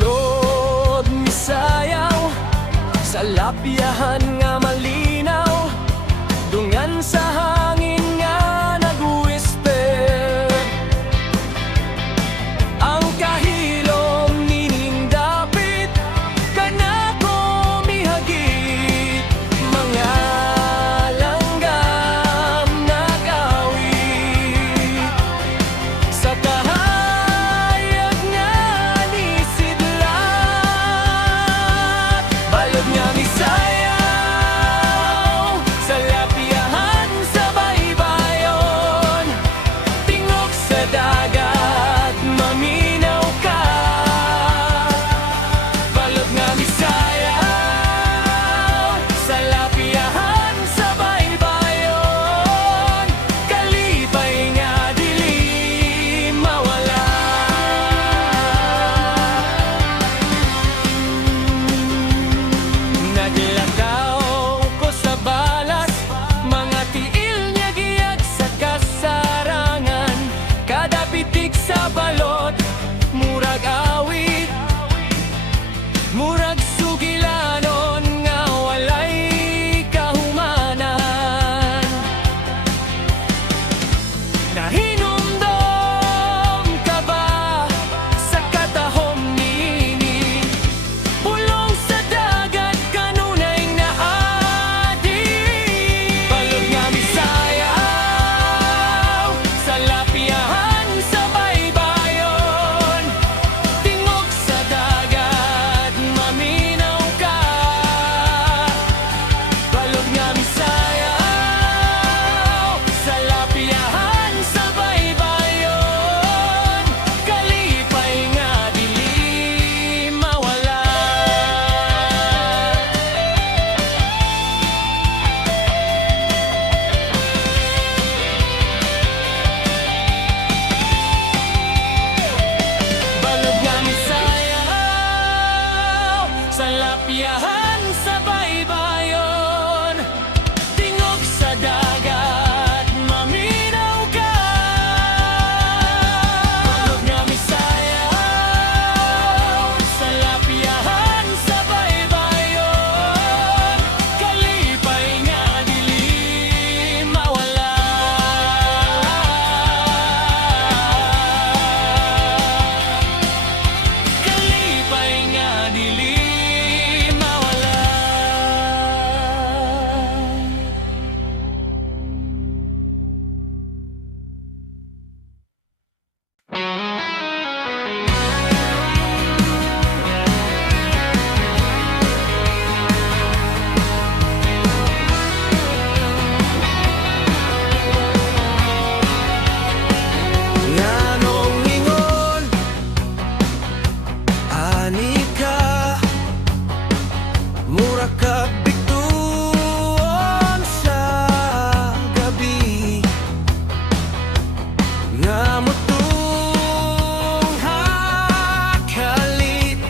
balod misayaw, sa lapyahan nga malinaw, dungan sa hangin nga nag-whisper. Ang kahilom nining dapit, kanako mihagit, mga langgam nag-awit. Sa kahayag nga nisidlat, balod nga misayaw, sa lapyahan sa baybayon, tingog sa dagat maminaw ka. Balod nga misayaw, sa lapyahan sa baybayon, kalipay nga dili mawala. Naglakaw ko sa balas, mga tiil niya giyag sa kasarangan, kada pitik sa balot murag awit, murag sugilanon nga walay kahumanan. Nahinumdum ka ba sa katahom nini, pulong sa dagat kanunay naadi. Balod nga misayaw, sa lapyahan sa baybayon, tingog sa dagat maminaw ka. Balod nga misayaw, sa lapyahan sa baybayon, kalipay nga dili mawala. Balod nga misayaw, sa lapyahan sa baybayon, tingog sa dagat maminaw ka. Balod nga misayaw, sa lapyahan sa baybayon, kalipay nga dili mawala. Kalipay nga dili mawala. Nganong ingon, ani ka, mura ka bigtuon sa gabi, nga mutong hakalit,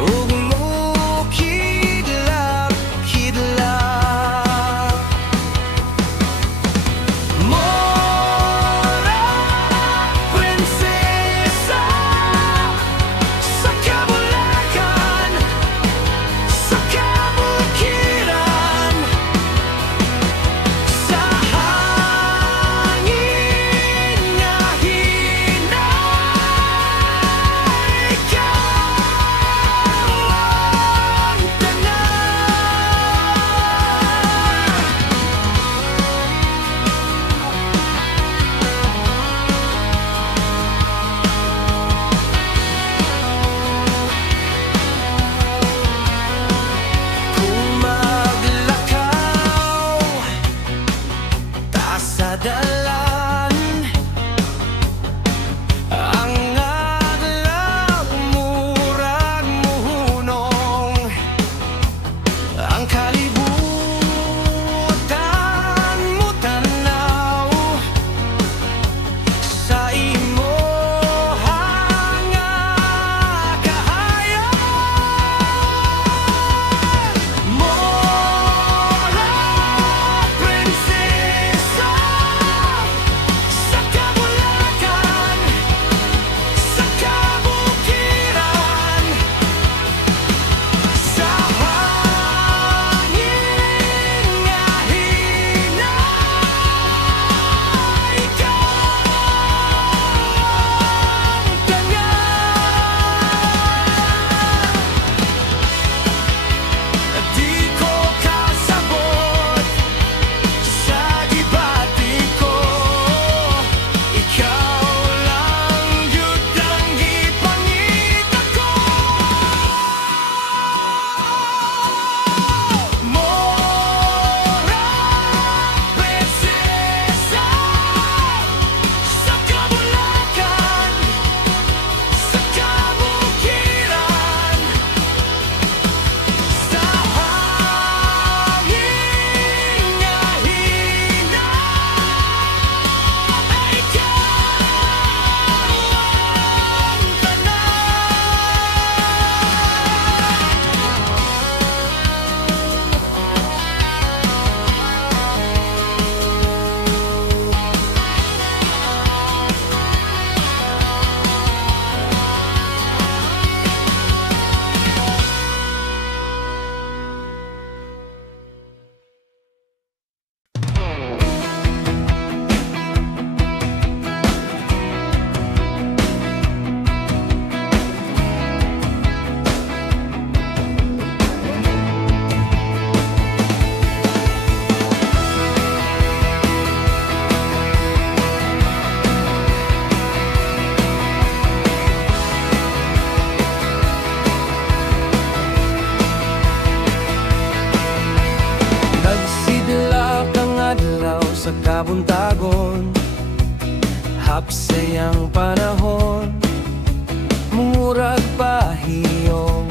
ug mukidlap-kidlap. Mora prinsesa kabuntagon, hapsay ang panahon, murag pahiyom.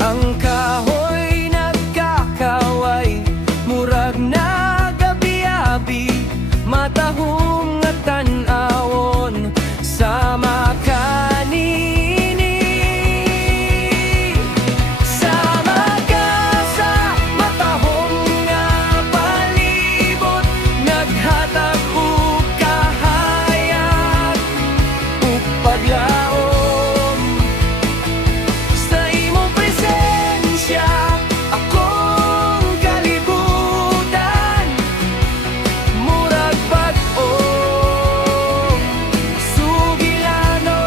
Ang kahoy nagkakaway, murag nagabi-abi, matahong nga tan-awon sama kanini. Sama ka sa matahong nga palibot, naghatag og kahayag ug paglaom. Sa imong presensya akong kalibutan, murag bag-ong sugilanon.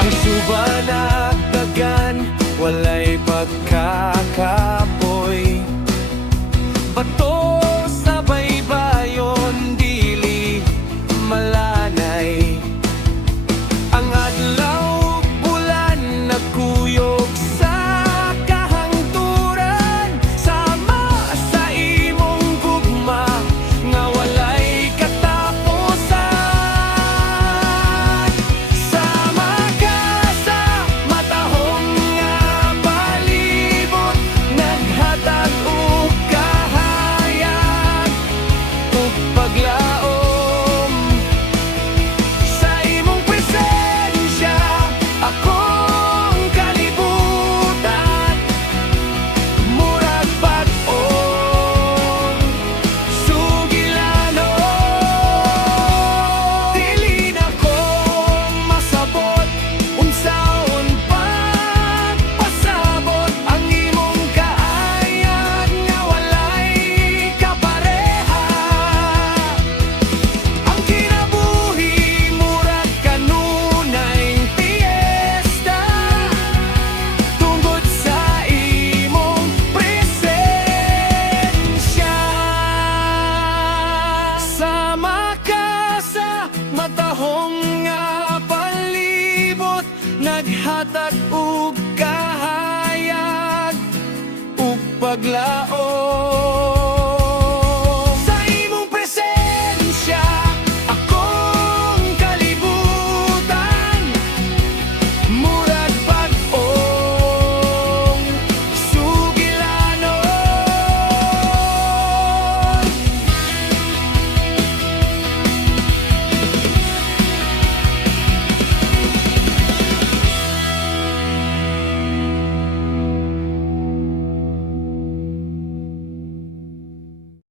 Ang suba nagdagan, walay pagkakapoy. Bato sa baybayon, dili malanay. Ang adlaw ug bulan nagkuyog sa kahangturan, sama sa imong gugma nga walay katapusan. Sama ka sa matahong nga palibot, naghatag og kahayag ug paglaom. Sa imong presensya akong kalibutan, murag bag-ong sugilanon. Dili na ko masabot unsaon pagpasabot ang imong kaayag nga walay kapareha. Ang kinabuhi murag kanunay fiesta, tungod sa imong presensya. Sama ka sa matahong nga palibot, naghatag og kahayag ug paglaom.